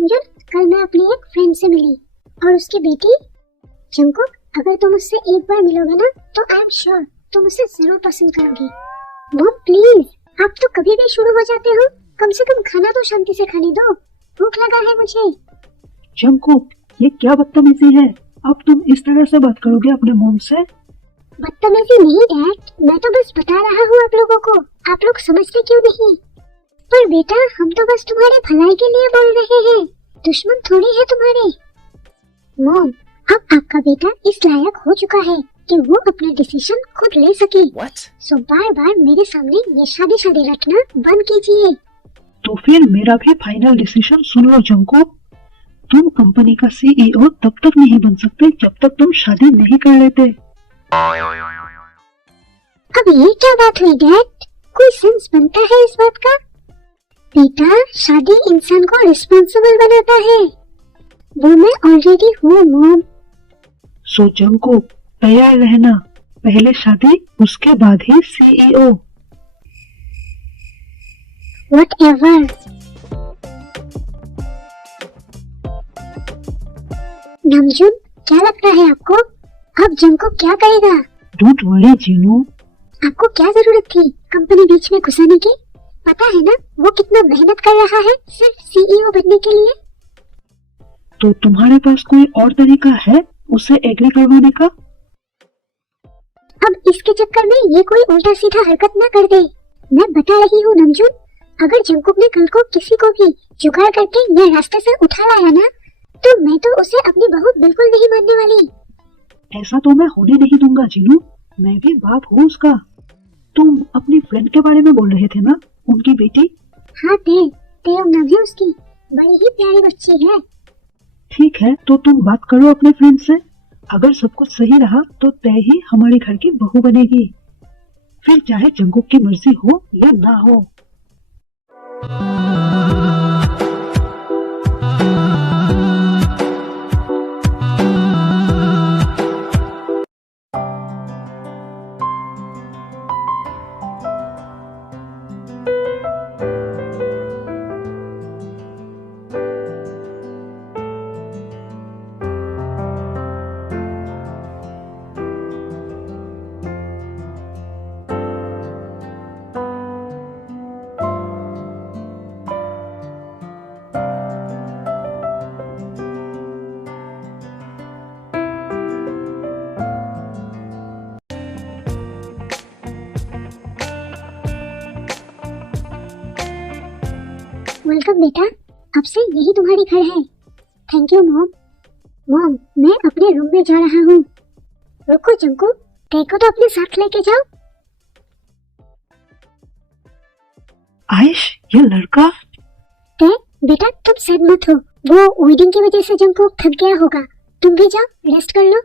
नमजून, कल मैं अपनी एक फ्रेंड से मिली और उसकी बेटी। जंकुक, अगर तुम उससे एक बार मिलोगे ना तो आई एम श्योर तुम उसे जरूर पसंद करोगी। मॉम प्लीज, आप तो कभी भी शुरू हो जाते हो, कम से कम खाना तो शांति से खाने दो, भूख लगा है मुझे। जंकुक, ये क्या बदतमीजी है? अब तुम इस तरह से बात करोगे अपने मॉम से? बदतमीजी नहीं डैड, मैं तो बस बता रहा हूँ आप लोगों को, आप लोग समझते क्यों नहीं? पर बेटा, हम तो बस तुम्हारे भलाई के लिए बोल रहे हैं, दुश्मन थोड़ी है तुम्हारे। मॉम, अब आपका बेटा इस लायक हो चुका है कि वो अपना डिसीजन खुद ले सके। सो बार बार मेरे सामने ये शादी रटना बंद कीजिए। तो फिर मेरा भी फाइनल डिसीजन सुन लो जंकुक, तुम कंपनी का सीईओ तब तक नहीं बन सकते जब तक तुम शादी नहीं कर लेते। अब ये क्या बात हुई डैड? कोई सेंस बनता है इस बात का? बेटा, शादी इंसान को रिस्पॉन्सिबल बनाता है, वो मैं ऑलरेडी हूँ मॉम। सो जंकुक, तैयार रहना, पहले शादी उसके बाद ही सीईओ। व्हाटएवर। नमजून, क्या लगता है आपको अब जंकुक क्या करेगा? Don't worry Jinu. आपको क्या जरूरत थी कंपनी बीच में घुसाने की? पता है ना वो कितना मेहनत कर रहा है सिर्फ सीईओ बनने के लिए। तो तुम्हारे पास कोई और तरीका है उसे एग्री करवाने का? अब इसके चक्कर में ये कोई उल्टा सीधा हरकत ना कर दे। मैं बता रही हूँ नमजून, अगर जंकुक ने कल को किसी को भी जुगाड़ करके ये रास्ते से उठा लाया ना, तो मैं तो उसे अपनी बहू बिल्कुल नहीं मानने वाली। ऐसा तो मैं होने नहीं दूंगा जीनू, मैं भी बाप हूँ उसका। तुम अपनी फ्रेंड के बारे में बोल रहे थे ना, उनकी बेटी? हाँ तेरे नाम है उसकी, बड़ी ही प्यारी बच्ची है। ठीक है, तो तुम बात करो अपने फ्रेंड से, अगर सब कुछ सही रहा तो तय ही हमारे घर की बहू बनेगी, फिर चाहे जंकुक की मर्जी हो या ना हो। वेलकम बेटा, अब से यही तुम्हारी घर है। Thank you mom. मॉम, मैं अपने रूम में जा रहा हूँ। रुको जंकुक, देखो तो अपने साथ लेके जाओ। आयुष, ये लड़का? बेटा तुम सैड मत हो, वो वेडिंग की वजह से जंकुक थक गया होगा, तुम भी जाओ रेस्ट कर लो।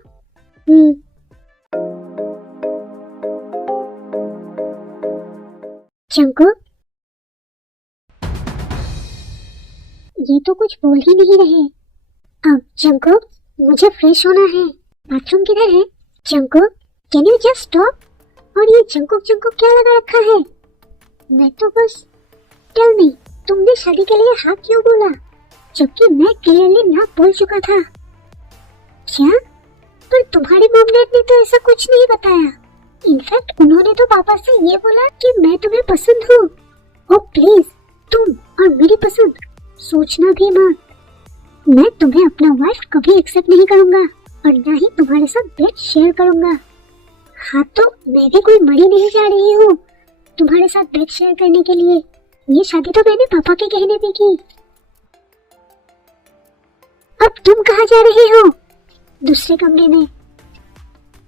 जंकुक, ये तो कुछ बोल ही नहीं रहे। अब जंकुक, मुझे फ्रेश होना है, बाथरूम किधर है? Jungkook, can you just stop? और ये जंकुक क्या लगा रखा है? मैं तो बस टेल मी, तुमने शादी के लिए हाँ क्यों बोला, जबकि मैं क्लियरली ना बोल चुका था? क्या? पर तुम्हारी मॉम डैड ने तो ऐसा कुछ नहीं बताया। इनफैक्ट उन्होंने तो पापा से ये बोला कि मैं तुम्हें पसंद हूँ। ओ प्लीज, तुम और मेरी पसंद सोचना भी मत। मैं तुम्हें अपना वाइफ कभी एक्सेप्ट नहीं करूंगा और ना ही तुम्हारे साथ बेड शेयर करूंगा। हाँ तो मैं भी कोई मरी नहीं जा रही हूँ तुम्हारे साथ बेड शेयर करने के लिए। ये शादी तो मैंने पापा के कहने पे की। अब तुम कहाँ जा रहे हो? दूसरे कमरे में।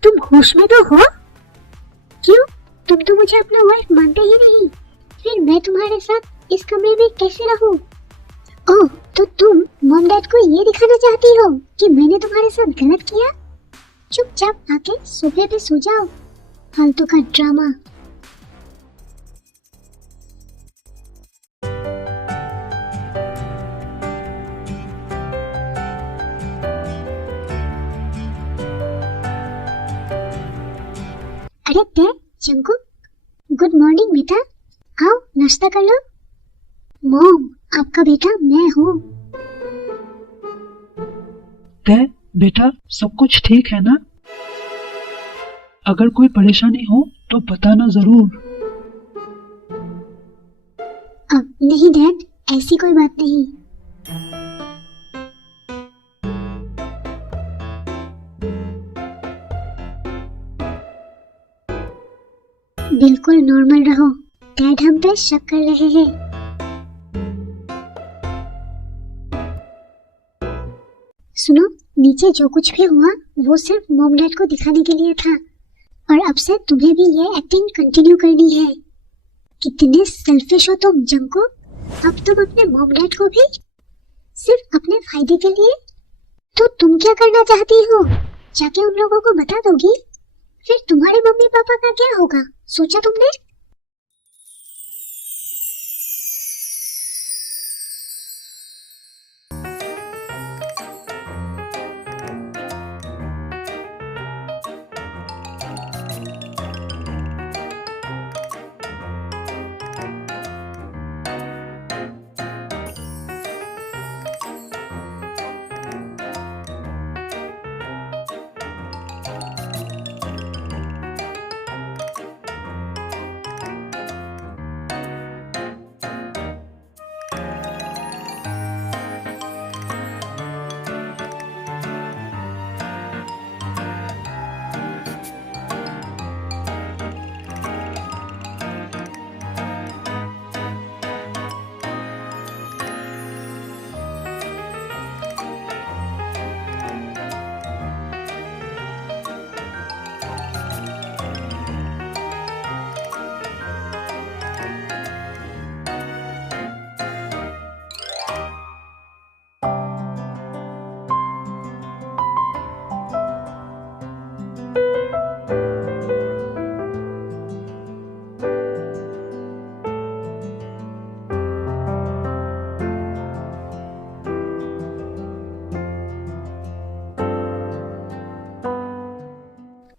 तुम होश में तो हो? क्यों? तुम तो मुझे अपना वाइफ मानते ही नहीं, फिर मैं तुम्हारे साथ इस कमरे में कैसे रहूं? ओह, तो तुम मॉम डैड को ये दिखाना चाहती हो कि मैंने तुम्हारे साथ गलत किया? चुपचाप आके सोफे पे सो जाओ, फालतू का ड्रामा। अरे ते जंकुक, गुड मॉर्निंग बेटा, आओ नाश्ता कर लो। मॉम, आपका बेटा मैं हूँ। तय बेटा सब कुछ ठीक है ना? अगर कोई परेशानी हो तो बताना जरूर। अब नहीं डैड, ऐसी कोई बात नहीं। बिल्कुल नॉर्मल रहो, डैड हम पे शक कर रहे हैं। सुनो, नीचे जो कुछ भी हुआ वो सिर्फ मॉम डैड को दिखाने के लिए था, और अब से तुम्हें भी ये एक्टिंग कंटिन्यू करनी है। कितने सेल्फिश हो तुम जंको। अब तुम अपने मॉम डैड को भी सिर्फ अपने फायदे के लिए। तो तुम क्या करना चाहती हो? जाके उन लोगों को बता दोगी? फिर तुम्हारे मम्मी पापा का क्या होगा, सोचा तुमने?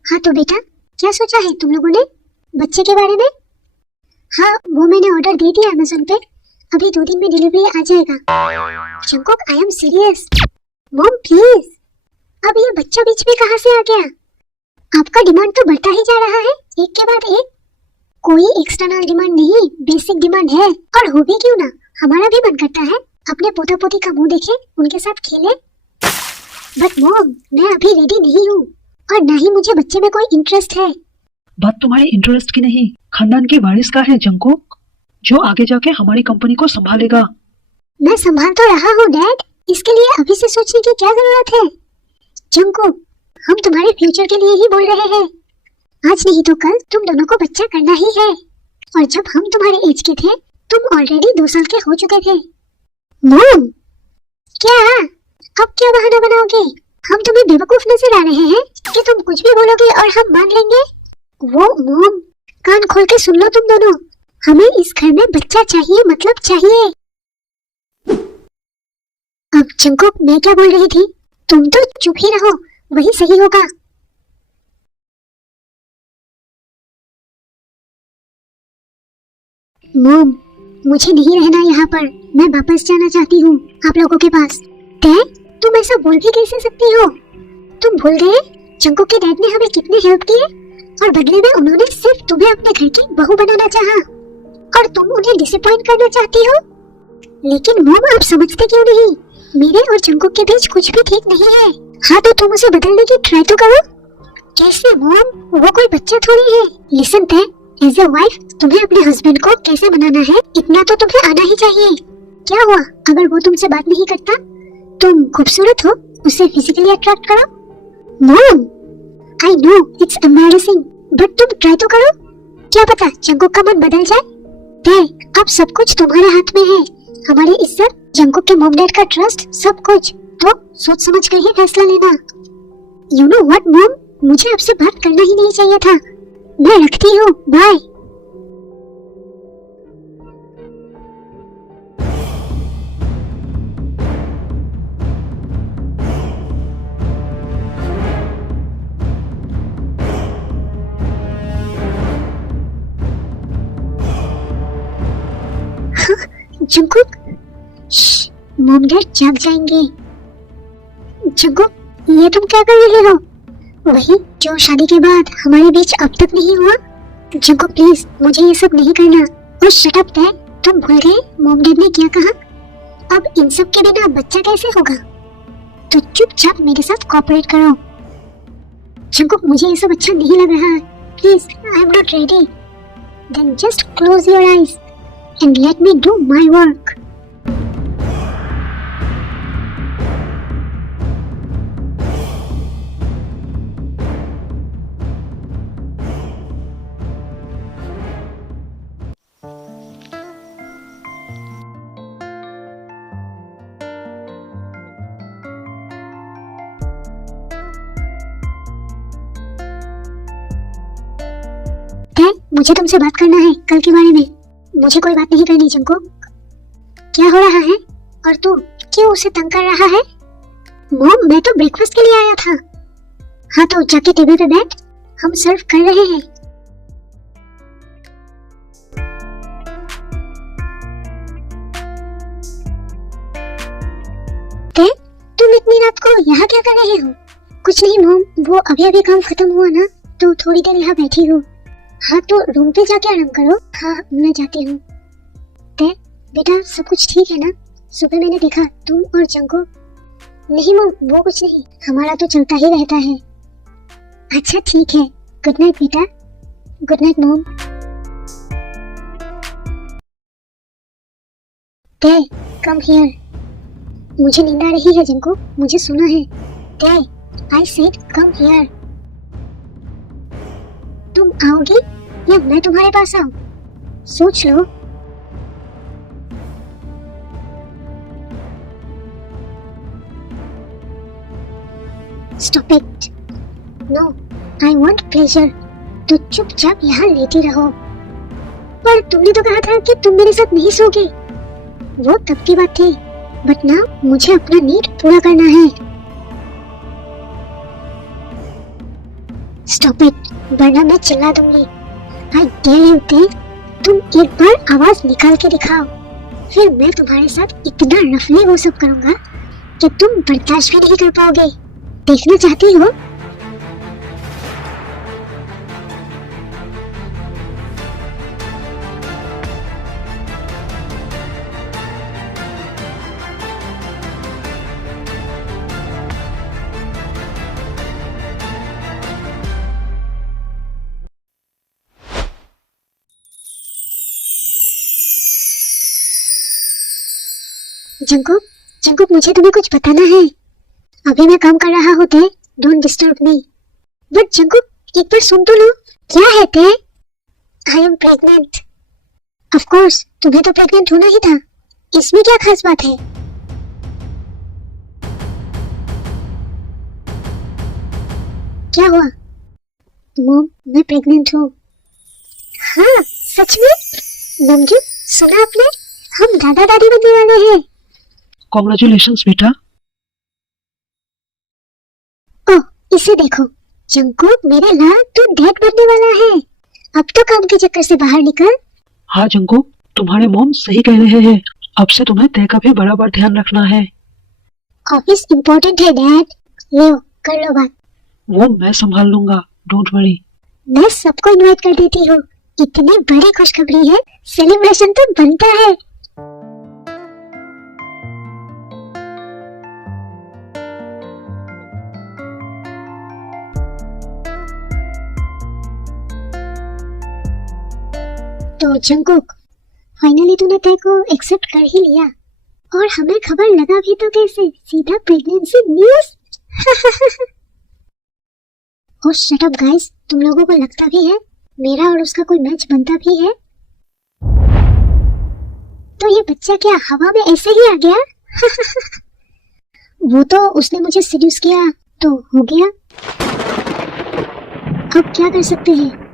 हाँ तो बेटा, क्या सोचा है तुम लोगों ने बच्चे के बारे में? हाँ, वो मैंने ऑर्डर दे दिया अमेज़न पे, अभी 2 दिन में डिलीवरी आ जाएगा। Jungkook, I am serious. Mom please, अब ये बच्चा बीच में कहाँ से आ गया? आपका डिमांड तो बढ़ता ही जा रहा है, एक के बाद एक। कोई एक्सटर्नल डिमांड नहीं, बेसिक डिमांड है। और हो भी क्यों ना, हमारा भी मन करता है अपने पोता पोती का मुंह देखे, उनके साथ खेले। बट मॉम, मैं अभी रेडी नहीं हूँ, और ना ही मुझे बच्चे में कोई इंटरेस्ट है। बात तुम्हारे इंटरेस्ट की नहीं, खानदान की वारिस का है जंकुक, जो आगे जाके हमारी कंपनी को संभालेगा। मैं संभाल तो रहा हूँ डैड, इसके लिए अभी से सोचने की क्या जरूरत है? जंकुक, हम तुम्हारे फ्यूचर के लिए ही बोल रहे हैं। आज नहीं तो कल तुम दोनों को बच्चा करना ही है, और जब हम तुम्हारे एज के थे तुम ऑलरेडी 2 साल के हो चुके थे। मॉम, क्या अब क्या बहाना बनाओगे? हम तुम्हें बेवकूफ नजर आ रहे हैं कि तुम कुछ भी बोलोगे और हम मान लेंगे? वो मॉम, कान खोल के सुन लो तुम दोनों, हमें इस घर में बच्चा चाहिए, मतलब चाहिए। अब जंकुक, मैं क्या बोल रही थी? तुम तो चुप ही रहो, वही सही होगा। मॉम, मुझे नहीं रहना यहाँ पर, मैं वापस जाना चाहती हूँ आप लोगों के पास। तुम ऐसा बोल भी कैसे सकती हो? तुम भूल गए जंकुक के डैड ने हमें कितने हेल्प किए, और बदले में उन्होंने सिर्फ तुम्हें अपने घर की बहू बनाना चाहा, और तुम उन्हें डिसअपॉइंट करना चाहती हो। लेकिन मॉम, आप समझते क्यों नहीं? मेरे और जंकुक के बीच कुछ भी ठीक नहीं है। हाँ तो तुम उसे बदलने की ट्राई तो करो। कैसे मॉम, वो कोई बच्चा थोड़ी है। लिसन तय, एज ए वाइफ तुम्हें अपने हस्बैंड को कैसे बनाना है इतना तो तुम्हें आना ही चाहिए। क्या हुआ अगर वो तुमसे बात नहीं करता? तुम खूबसूरत हो, उसे फिजिकली अट्रैक्ट करो। Mom, I know it's embarrassing, but तुम ट्राई तो करो, क्या पता जंकुक का मन बदल जाए। अब सब कुछ तुम्हारे हाथ में है, हमारी इज्जत, जंकुक के मॉम डैड का ट्रस्ट, सब कुछ। तो सोच समझ कर ही फैसला लेना। यू नो व्हाट मॉम, मुझे आपसे बात करना ही नहीं चाहिए था। मैं रखती हूँ, बाय। जंकुक, मॉम डैड जाग जाएंगे। जंकुक, ये तुम क्या कर रहे हो? वही जो शादी के बाद हमारे बीच अब तक नहीं हुआ। जंकुक प्लीज, मुझे ये सब नहीं करना। और शट अप डैड, तुम भूल गए मॉम डैड ने क्या कहा? अब इन सब के बिना बच्चा कैसे होगा? तो चुपचाप मेरे साथ कोऑपरेट करो। जंकुक, मुझे ये सब अच्छा नहीं लग रहा है। Please, I am not ready. Then just close your eyes and let me do my work. मुझे तुमसे बात करना है कल के बारे में। मुझे कोई बात नहीं करनी जंकुक। क्या हो रहा है? और तू क्यों उसे तंग कर रहा है? मॉम, मैं तो ब्रेकफास्ट के लिए आया था। हाँ तो जाके टेबल पे बैठ, हम सर्व कर रहे हैं। तुम इतनी रात को यहाँ क्या कर रहे हो? कुछ नहीं मॉम, वो अभी अभी काम खत्म हुआ ना, तो थोड़ी देर यहाँ बैठी हूँ। हाँ तो रूम पे जाके आराम करो। हाँ मैं जाती हूँ। बेटा सब कुछ ठीक है ना? सुबह मैंने देखा तुम और जंकुक। नहीं मॉम, वो कुछ नहीं, हमारा तो चलता ही रहता है। अच्छा ठीक है, गुड नाइट बेटा। Good night mom. Come here. मुझे नींद आ रही है जंकुक, मुझे सुना है। I said come here. तुम आओगे या मैं तुम्हारे पास आऊं? सोच लो। Stop it. No, I want pleasure. तो चुपचाप यहाँ लेटी रहो। पर तुमने तो कहा था कि तुम मेरे साथ नहीं सोगे। वो तब की बात थी, बट नाउ मुझे अपना नीड पूरा करना है। स्टॉप इट, वरना मैं चिल्ला दूंगी। आई डेयर यू ते, तुम एक बार आवाज निकाल के दिखाओ, फिर मैं तुम्हारे साथ इतना रफली वो सब करूंगा कि तुम बर्दाश्त भी नहीं कर पाओगे। देखना चाहती हो? जंकुक, जंकुक मुझे तुम्हें कुछ बताना है। अभी मैं काम कर रहा हूँ ते, don't disturb me. But Jungkook, एक बार सुन तो लो। क्या है ते? I am pregnant. Of course, तुम्हें तो प्रेग्नेंट होना ही था, इसमें क्या खास बात है? क्या हुआ? मॉम, मैं प्रेग्नेंट हूँ। हाँ सच में? नमजू, सुना आपने? हम दादा दादी बनने वाले हैं। कॉन्ग्रेचुलेशंस बेटा। ओह, इसे देखो जंकुक, मेरे लाल तू डैड बनने वाला है। अब तो काम के चक्कर से बाहर निकल। हाँ जंकुक, तुम्हारे मॉम सही कह रहे हैं। अब से तुम्हें तय का भी बराबर ध्यान रखना है। ऑफिस इम्पोर्टेंट है डैड। लो कर लो बात। वो मैं संभाल लूंगा, डोंट वरी। मैं सबको इनवाइट कर देती हूँ। इतनी बड़ी खुशखबरी है, सेलिब्रेशन तो बनता है। तो जंकुक, फाइनली तूने तय को एक्सेप्ट कर ही लिया, और हमें खबर लगा भी तो कैसे, सीधा प्रेगनेंसी न्यूज़। ओह शट अप गाइस, तुम लोगों को लगता भी है मेरा और उसका कोई मैच बनता भी है? तो ये बच्चा क्या हवा में ऐसे ही आ गया? वो तो उसने मुझे सीड्यूस किया तो हो गया। अब क्या कर सकते हैं?